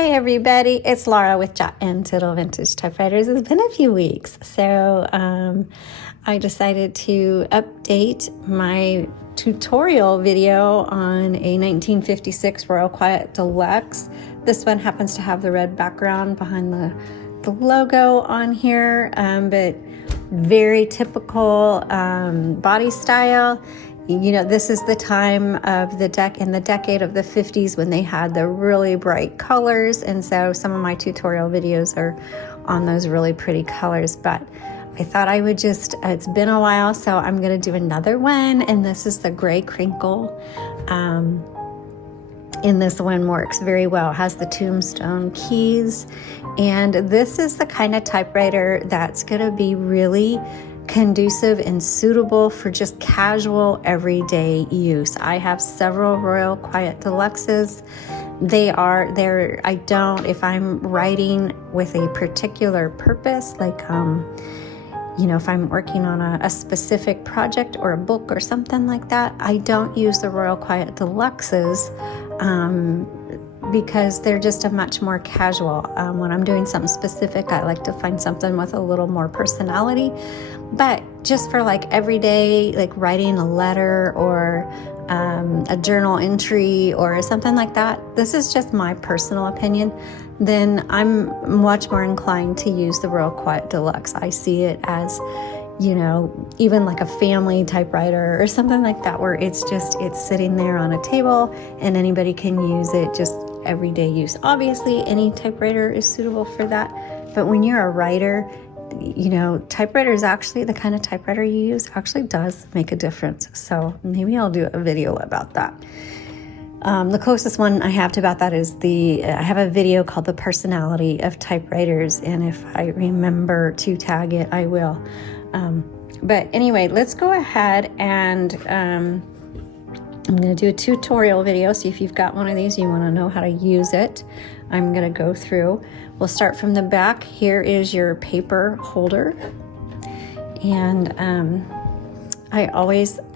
Hi everybody, it's Laura with Jot and Tittle Vintage Typewriters. It's been a few weeks, so I decided to update my tutorial video on a 1956 Royal Quiet Deluxe. This one happens to have the red background behind the logo on here, but very typical body style. You know, this is the time of in the decade of the 50s when they had the really bright colors, and so some of my tutorial videos are on those really pretty colors. But I thought I would it's been a while, so I'm going to do another one, and this is the gray crinkle. And this one works very well. It has the tombstone keys, and this is the kind of typewriter that's going to be really conducive and suitable for just casual everyday use. I have several Royal Quiet Deluxes. If I'm writing with a particular purpose, like if I'm working on a specific project or a book or something like that, I don't use the Royal Quiet Deluxes because they're just a much more casual. When I'm doing something specific, I like to find something with a little more personality. But just for like everyday, like writing a letter or a journal entry or something like that, this is just my personal opinion, then I'm much more inclined to use the Royal Quiet Deluxe. I see it as, even like a family typewriter or something like that, where it's sitting there on a table and anybody can use it, just everyday use. Obviously, any typewriter is suitable for that. But when you're a writer, typewriter is actually the kind of typewriter you use actually does make a difference. So maybe I'll do a video about that. The closest one I have to about that is I have a video called The Personality of Typewriters, and if I remember to tag it, I will. But anyway, let's go ahead and I'm going to do a tutorial video. So if you've got one of these, you want to know how to use it, I'm going to go through. We'll start from the back. Here is your paper holder. And I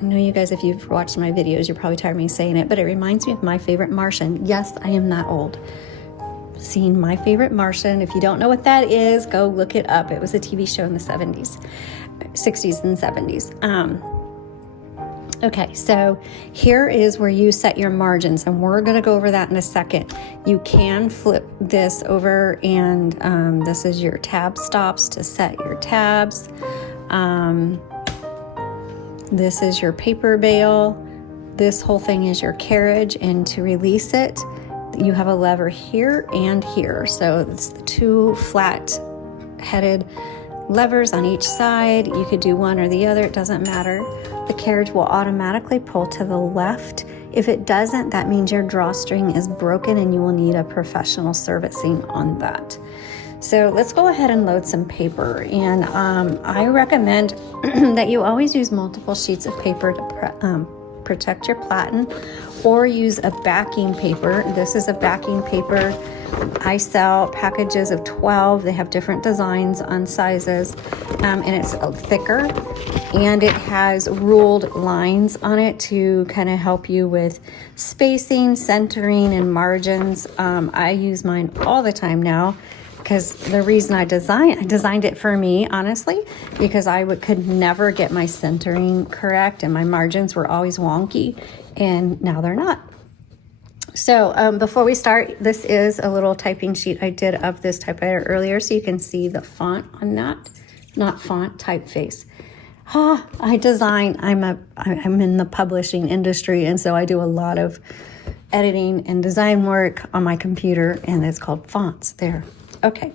know you guys, if you've watched my videos, you're probably tired of me saying it, but it reminds me of My Favorite Martian. Yes, I am that old. Seen My Favorite Martian. If you don't know what that is, go look it up. It was a TV show in the 60s and 70s. Okay, so here is where you set your margins, and we're going to go over that in a second. You can flip this over, and this is your tab stops to set your tabs. This is your paper bail. This whole thing is your carriage, and to release it, you have a lever here and here. So it's the two flat-headed levers on each side. You could do one or the other, it doesn't matter. The carriage will automatically pull to the left. If it doesn't, that means your drawstring is broken and you will need a professional servicing on that. So let's go ahead and load some paper. And I recommend that you always use multiple sheets of paper to protect your platen, or use a backing paper. This is a backing paper. I sell packages of 12. They have different designs on sizes, and it's thicker, and it has ruled lines on it to kind of help you with spacing, centering, and margins. I use mine all the time now, because the reason I designed it for me, honestly, because I could never get my centering correct, and my margins were always wonky, and now they're not. So before we start, this is a little typing sheet I did of this typewriter earlier, so you can see the font on that. Not font, typeface. I'm in the publishing industry, and so I do a lot of editing and design work on my computer, and it's called fonts there. Okay,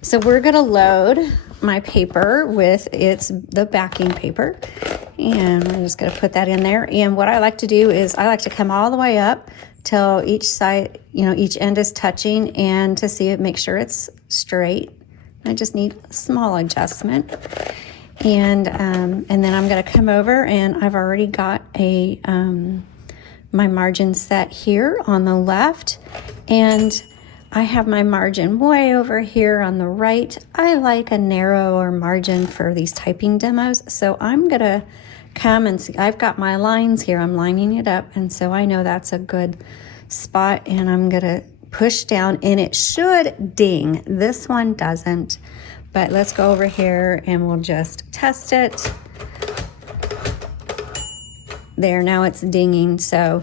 so we're going to load my paper with the backing paper, and we're just going to put that in there. And what I like to do is I like to come all the way up till each side, each end is touching, and to see it, make sure it's straight. I just need a small adjustment. And then I'm going to come over, and I've already got my margin set here on the left, and I have my margin way over here on the right. I like a narrower margin for these typing demos, so I'm going to come and see. I've got my lines here. I'm lining it up, and so I know that's a good spot, and I'm going to push down and it should ding. This one doesn't, but let's go over here and we'll just test it. There, now it's dinging. So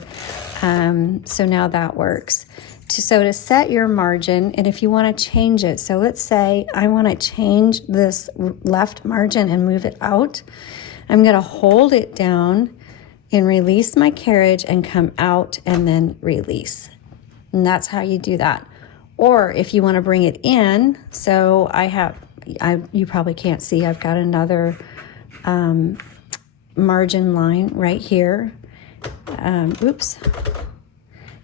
now that works. So to set your margin, and if you want to change it, so let's say I want to change this left margin and move it out. I'm going to hold it down and release my carriage and come out and then release. And that's how you do that. Or if you want to bring it in, so you probably can't see, I've got another margin line right here. Oops.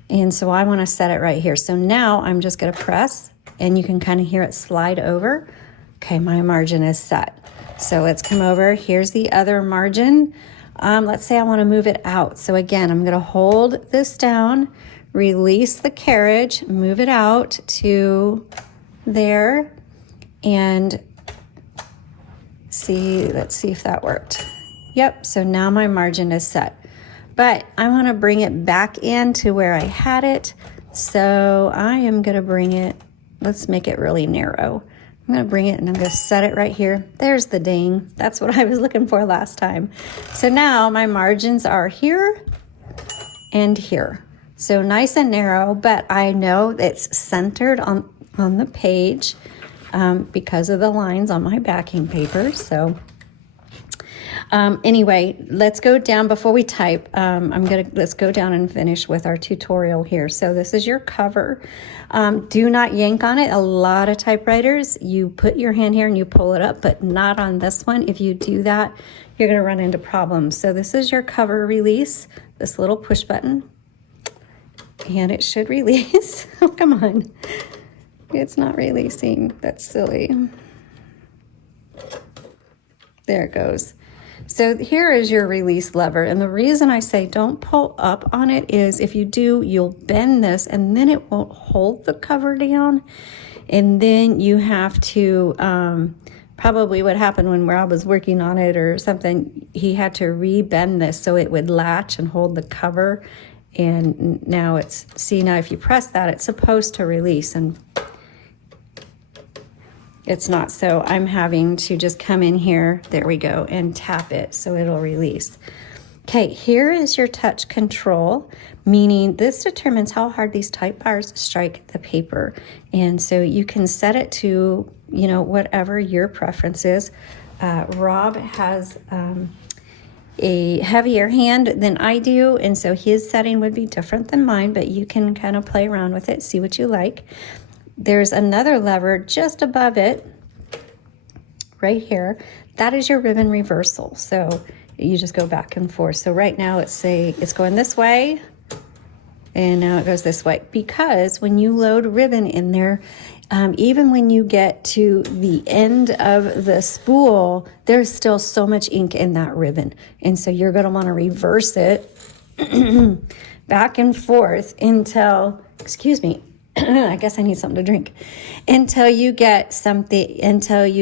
And so I want to set it right here. So now I'm just going to press and you can kind of hear it slide over. Okay, my margin is set. So let's come over. Here's the other margin. Let's say I want to move it out. So again, I'm going to hold this down, release the carriage, move it out to there, and let's see if that worked. Yep, so now my margin is set. But I want to bring it back into where I had it. So I am going to bring it, let's make it really narrow. I'm going to bring it and I'm going to set it right here. There's the ding. That's what I was looking for last time. So now my margins are here and here. So nice and narrow, but I know it's centered on the page because of the lines on my backing paper. So anyway, let's go down before we type. Let's go down and finish with our tutorial here. So this is your cover. Do not yank on it. A lot of typewriters, you put your hand here and you pull it up, but not on this one. If you do that, you're going to run into problems. So this is your cover release, this little push button, and it should release. Oh, come on. It's not releasing. That's silly. There it goes. So here is your release lever. And the reason I say don't pull up on it is if you do, you'll bend this and then it won't hold the cover down. And then you have to, probably what happened when Rob was working on it or something, he had to re-bend this so it would latch and hold the cover. And now now if you press that, it's supposed to release, and it's not. So I'm having to just come in here, there we go, and tap it so it'll release. Okay, here is your touch control, meaning this determines how hard these type bars strike the paper. And so you can set it to, whatever your preference is. Rob has a heavier hand than I do, and so his setting would be different than mine, but you can kind of play around with it, see what you like. There's another lever just above it, right here. That is your ribbon reversal. So you just go back and forth. So right now it's going this way, and now it goes this way. Because when you load ribbon in there, even when you get to the end of the spool, there's still so much ink in that ribbon. And so you're going to want to reverse it back and forth until, excuse me, I guess I need something to drink, until you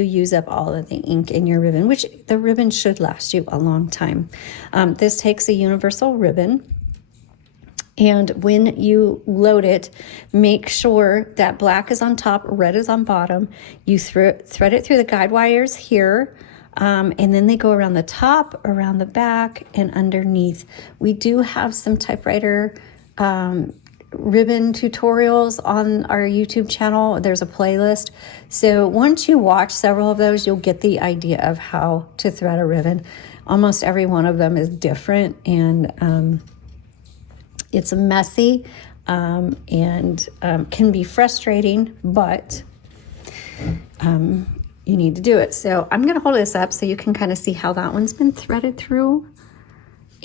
use up all of the ink in your ribbon, which the ribbon should last you a long time. This takes a universal ribbon. And when you load it, make sure that black is on top, red is on bottom. You thread it through the guide wires here, and then they go around the top, around the back, and underneath. We do have some typewriter ribbon tutorials on our YouTube channel. There's a playlist. So once you watch several of those, you'll get the idea of how to thread a ribbon. Almost every one of them is different, and it's messy and can be frustrating, but you need to do it. So I'm going to hold this up so you can kind of see how that one's been threaded through.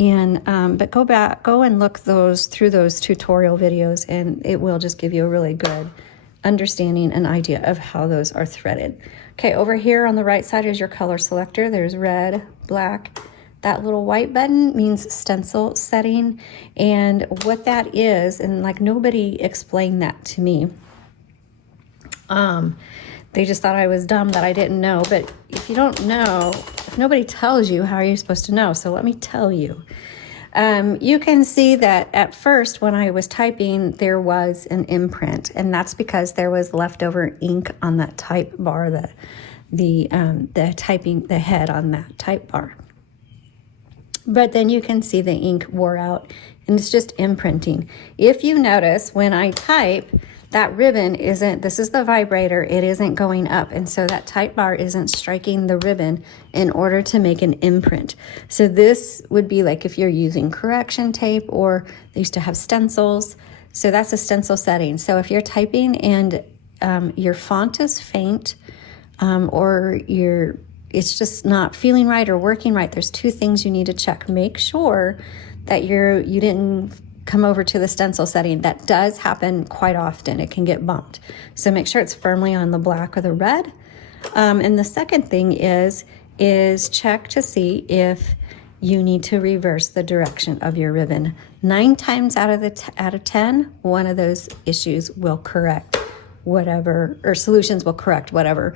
And but go and look through those tutorial videos, and it will just give you a really good understanding and idea of how those are threaded. Okay, over here on the right side is your color selector. There's red, black. That little white button means stencil setting, and what that is, and like nobody explained that to me. They just thought I was dumb that I didn't know, but if you don't know, if nobody tells you, how are you supposed to know? So let me tell you. You can see that at first when I was typing, there was an imprint, and that's because there was leftover ink on that type bar, the head on that type bar. But then you can see the ink wore out, and it's just imprinting. If you notice, when I type, that ribbon isn't, this is the vibrator, it isn't going up. And so that type bar isn't striking the ribbon in order to make an imprint. So this would be like if you're using correction tape, or they used to have stencils. So that's a stencil setting. So if you're typing and your font is faint, or it's just not feeling right or working right, there's two things you need to check. Make sure that you didn't come over to the stencil setting. That does happen quite often. It can get bumped. So make sure it's firmly on the black or the red. And the second thing is check to see if you need to reverse the direction of your ribbon. 9 times out of 10, one of those issues will correct whatever, or solutions will correct whatever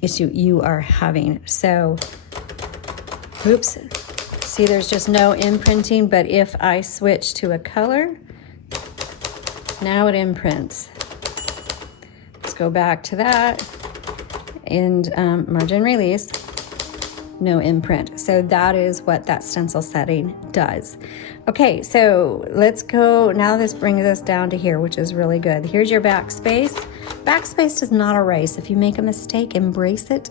issue you are having. So, oops. See, there's just no imprinting, but if I switch to a color, now it imprints. Let's go back to that, and margin release, no imprint. So that is what that stencil setting does. Okay, so let's go, now this brings us down to here, which is really good. Here's your backspace. Backspace does not erase. If you make a mistake, embrace it.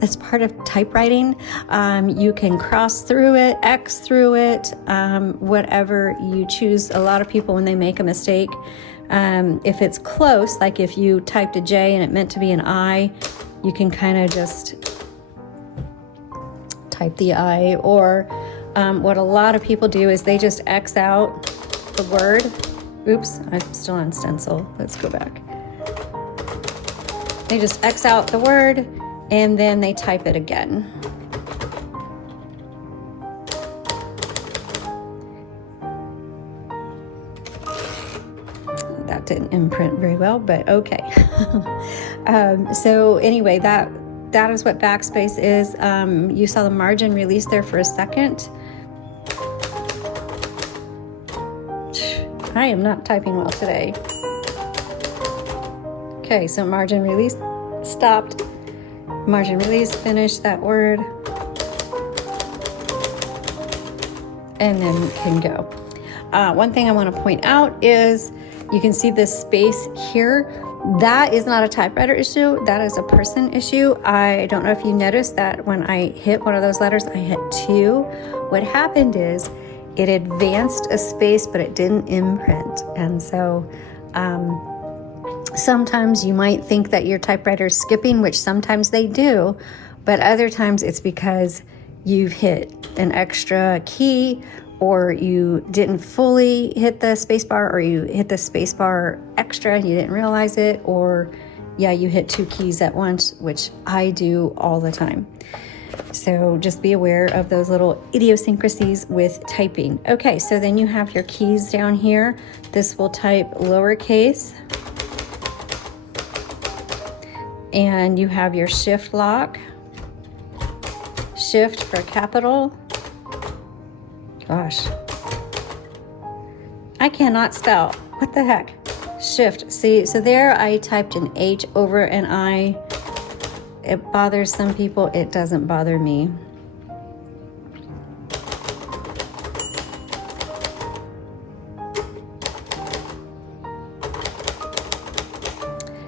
That's part of typewriting. You can cross through it, X through it, whatever you choose. A lot of people, when they make a mistake, if it's close, like if you typed a J and it meant to be an I, you can kind of just type the I. Or what a lot of people do is they just X out the word. Oops, I'm still on stencil. Let's go back. They just X out the word and then they type it again. That didn't imprint very well, but okay. So anyway, that is what backspace is. You saw the margin release there for a second. I am not typing well today. Okay, so margin release stopped. Margin release, finish that word. And then can go. One thing I want to point out is you can see this space here. That is not a typewriter issue. That is a person issue. I don't know if you noticed that when I hit one of those letters, I hit 2. What happened is it advanced a space, but it didn't imprint. And so sometimes you might think that your typewriter is skipping, which sometimes they do, but other times it's because you've hit an extra key, or you didn't fully hit the space bar, or you hit the space bar extra and you didn't realize it, or yeah, you hit 2 keys at once, which I do all the time. So just be aware of those little idiosyncrasies with typing. Okay, so then you have your keys down here. This will type lowercase. And you have your shift lock. Shift for capital. Gosh. I cannot spell. What the heck? Shift. See, so there I typed an H over an I. It bothers some people. It doesn't bother me.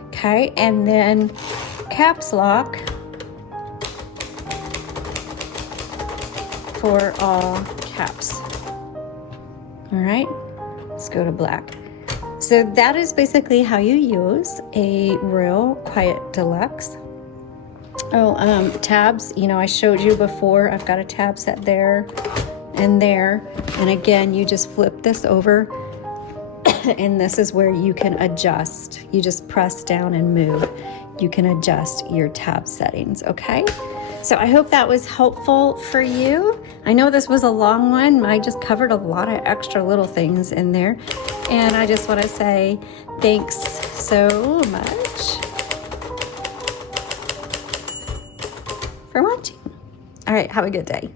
Okay, and then caps lock for all caps. All right, let's go to black. So that is basically how you use a Royal Quiet Deluxe. Oh, tabs, you know, I showed you before. I've got a tab set there and there. And again, you just flip this over and this is where you can adjust. You just press down and move. You can adjust your tab settings, okay? So I hope that was helpful for you. I know this was a long one. I just covered a lot of extra little things in there. And I just want to say thanks so much for watching. All right, have a good day.